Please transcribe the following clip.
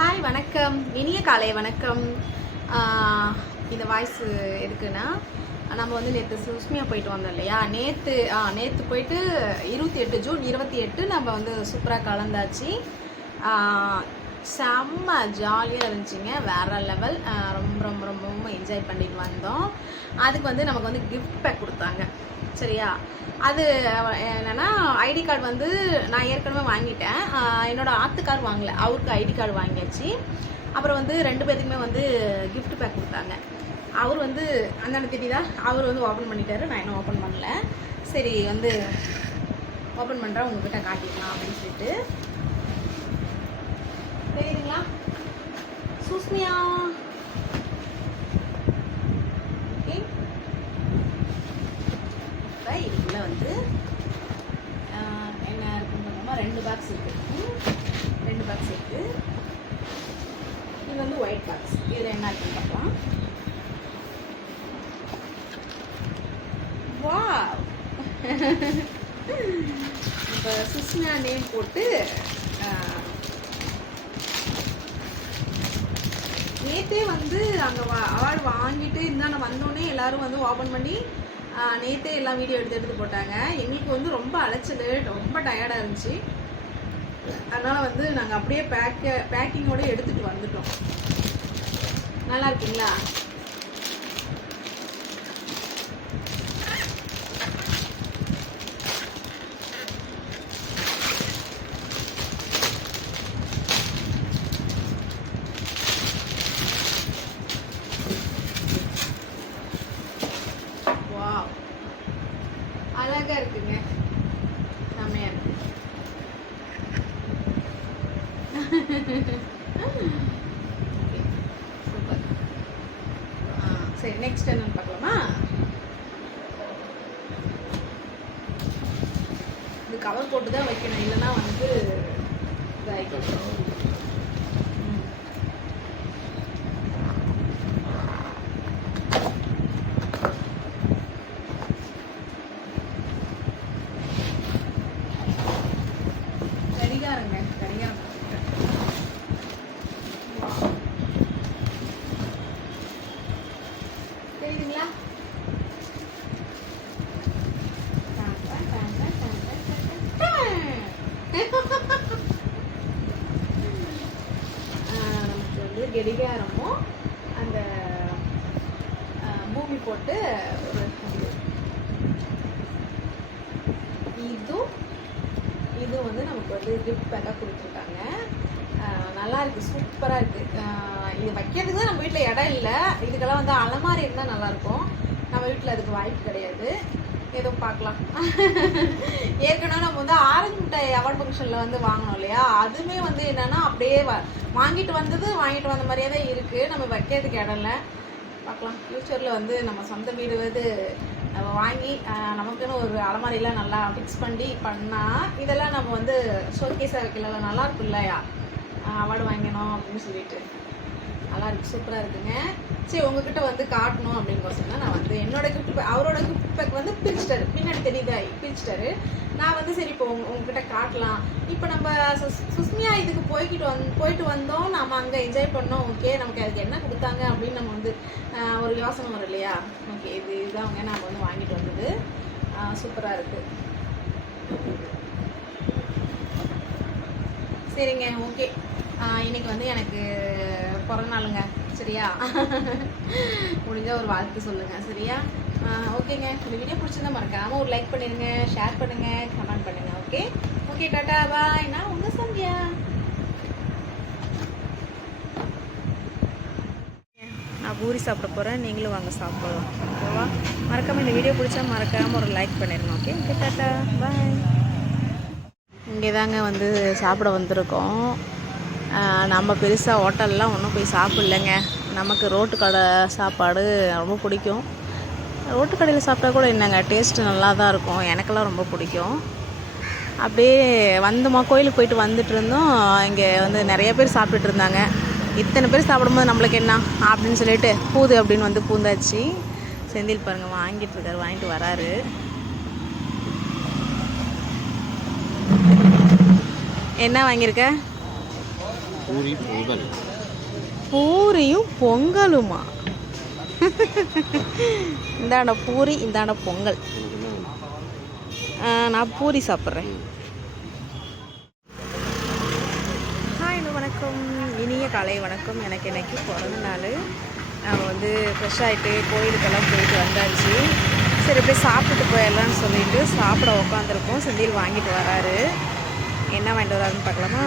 Hi வணக்கம், இனிய காலை வணக்கம். இந்த வாய்ஸ் எதுக்குன்னா, நம்ம வந்து நேற்று சுஸ்மியா போயிட்டு வந்தோம் இல்லையா. நேற்று போயிட்டு 28 ஜூன் 28 நம்ம வந்து சூப்பராக கலந்தாச்சு. செம்ம ஜாலியாக இருந்துச்சுங்க, வேறு லெவல். ரொம்ப ரொம்ப ரொம்பவும் என்ஜாய் பண்ணிட்டு வந்தோம். அதுக்கு வந்து நமக்கு வந்து கிஃப்ட் பேக் கொடுத்தாங்க. சரியா, அது என்னென்னா ஐடி கார்டு வந்து நான் ஏற்கனவே வாங்கிட்டேன். என்னோடய ஆத்துக்கார் வாங்கலை, அவருக்கு ஐடி கார்டு வாங்கியாச்சு. அப்புறம் வந்து 2 பேத்துக்குமே வந்து கிஃப்ட் பேக் கொடுத்தாங்க. அவர் வந்து அந்த தெரியுதா, அவர் வந்து ஓப்பன் பண்ணிட்டாரு, நான் இன்னும் ஓப்பன் பண்ணல. சரி வந்து ஓப்பன் பண்ணுறேன், உங்ககிட்ட காட்டிக்கலாம் அப்படின்னு சொல்லிட்டு. தெரியுதுங்களா சுஸ்மியா? ஓகே, இப்போ இதுக்குள்ள வந்து என்ன இருக்குன்னு பார்த்தோம்னா 2 பாக்ஸ் இருக்குது. 2 பாக்ஸ் இருக்குது. இது வந்து ஒயிட் பாக்ஸ். இதில் என்ன இருக்குன்னு பார்க்கலாம். வாவ், இப்போ சுஸ்மியா நேம் போட்டு நேற்றே வந்து அங்கே அவார்டு வாங்கிட்டு இருந்தால் நான் வந்தோடனே எல்லோரும் வந்து ஓப்பன் பண்ணி நேற்றே எல்லாம் வீடியோ எடுத்து போட்டாங்க. எங்களுக்கு வந்து ரொம்ப அலைச்சல், ரொம்ப டயர்டாக இருந்துச்சு. அதனால் வந்து நாங்கள் அப்படியே பேக்கிங்கோடு எடுத்துகிட்டு வந்துட்டோம். நல்லா இருக்குங்களா? அழகா இருக்குங்க, செம்மையா இருக்கு. சூப்பர். சரி, நெக்ஸ்ட் என்னன்னு பார்க்கலாமா? இது கவர் போட்டு தான் வைக்கணும், இல்லைன்னா வந்து இதாகிடும். தெரியுதுங்களா? நமக்கு வந்து கடிகாரமும் அந்த பூமி போட்டு ஒரு இது வந்து நமக்கு வந்து கிஃப்ட் பேக்காக கொடுத்துருக்காங்க. நல்லா இருக்குது, சூப்பராக இருக்குது. இது வைக்கிறதுக்கு தான் நம்ம வீட்டில் இடம் இல்லை. இதுக்கெல்லாம் வந்து அலமாரி இருந்தால் நல்லாயிருக்கும். நம்ம வீட்டில் அதுக்கு வாய்ப்பு கிடையாது. ஏதோ பார்க்கலாம். ஏற்கனவே நம்ம வந்து ஆரஞ்சு மிட்டாய் அவார்ட் ஃபங்க்ஷனில் வந்து வாங்கினோம் இல்லையா, அதுவுமே வந்து என்னென்னா அப்படியே வாங்கிட்டு வந்த மாதிரியே தான் இருக்குது. நம்ம வைக்கிறதுக்கு இடம் இல்லை. பார்க்கலாம், ஃப்யூச்சரில் வந்து நம்ம சொந்த வீடு வந்து நம்ம வாங்கி நமக்குன்னு ஒரு அலமாரிலாம் நல்லா ஃபிக்ஸ் பண்ணால் இதெல்லாம் நம்ம வந்து ஷோகேஸாக வைக்கல, நல்லாயிருக்கும் இல்லையா? அவார்டு வாங்கணும் அப்படின்னு சொல்லிட்டு நல்லா இருக்குது, சூப்பராக இருக்குங்க. சரி, உங்ககிட்ட வந்து காட்டணும் அப்படின்னு நான் வந்து என்னோட கிஃப்ட் பேக், அவரோட கிஃப்ட் பேக் வந்து பிரிச்சிட்டாரு, பின்னாடி தெரியுதா, பிரிச்சிட்டாரு. நான் வந்து சரி இப்போ உங்ககிட்ட காட்டலாம். இப்போ நம்ம சுஸ்மியா இதுக்கு போயிட்டு வந்தோம், நம்ம அங்கே என்ஜாய் பண்ணோம். ஓகே, நமக்கு அதுக்கு என்ன கொடுத்தாங்க அப்படின்னு நம்ம வந்து ஒரு யோசனை வரும் இல்லையா? ஓகே, இதுதான் அவங்க நம்ம வந்து வாங்கிட்டு வந்தது. சூப்பராக இருக்குது. சரிங்க, ஓகே. இன்னைக்கு வந்து எனக்கு பிறந்த நாளுங்க. சரியா, முடிஞ்சால் ஒரு வாழ்த்து சொல்லுங்கள். சரியா, ஓகேங்க. இந்த வீடியோ பிடிச்சிருந்தா மறக்காமல் ஒரு லைக் பண்ணிடுங்க, ஷேர் பண்ணுங்கள், கமெண்ட் பண்ணுங்கள். ஓகே ஓகே, டாட்டா பாய். நான் உங்கள் சந்தியா. நான் பூரி சாப்பிட போகிறேன், நீங்களும் வாங்க சாப்பிடலாம். ஓகேவா? மறக்காமல் இந்த வீடியோ பிடிச்சா மறக்காமல் ஒரு லைக் பண்ணிடுங்க. ஓகே ஓகே, டாட்டா பாய். இங்கே தாங்க வந்து சாப்பிட வந்திருக்கோம். நம்ம பெருசாக ஹோட்டல்லாம் ஒன்றும் போய் சாப்பிட்லைங்க. நமக்கு ரோட்டு கடை சாப்பாடு ரொம்ப பிடிக்கும். ரோட்டு கடையில் சாப்பிட்டா கூட என்னங்க டேஸ்ட்டு நல்லா தான் இருக்கும். எனக்கெல்லாம் ரொம்ப பிடிக்கும். அப்படியே வந்தோமா, கோயிலுக்கு போயிட்டு வந்துட்டு இருந்தோம். இங்கே வந்து நிறைய பேர் சாப்பிட்டுட்டு இருந்தாங்க. இத்தனை பேர் சாப்பிடும்போது நம்மளுக்கு என்ன அப்படின்னு சொல்லிட்டு அப்படின்னு வந்து பூந்தாச்சு. செந்தில் பாருங்கள் வாங்கிட்டு வாங்கிட்டு வராரு. என்ன வாங்கியிருக்க? பூரி பொங்கல். பூரியும் பொங்கலுமா? இந்தாண்ட பூரி, இந்தாண்ட பொங்கல். நான் பூரி சாப்பிட்றேன். ஹாய், வணக்கம், இனிய காலை வணக்கம். எனக்கு இன்னைக்கு பிறந்த நாள். நாங்கள் வந்து ஃப்ரெஷ் ஆகிட்டு கோயிலுக்கெல்லாம் போயிட்டு வந்தாச்சு. சரி போய் சாப்பிட்டுட்டு போயிடலான்னு சொல்லிட்டு சாப்பிட உட்காந்துருக்கோம். செந்தில் வாங்கிட்டு வராரு. என்ன வாங்கிட்டு வராருன்னு பார்க்கலாமா?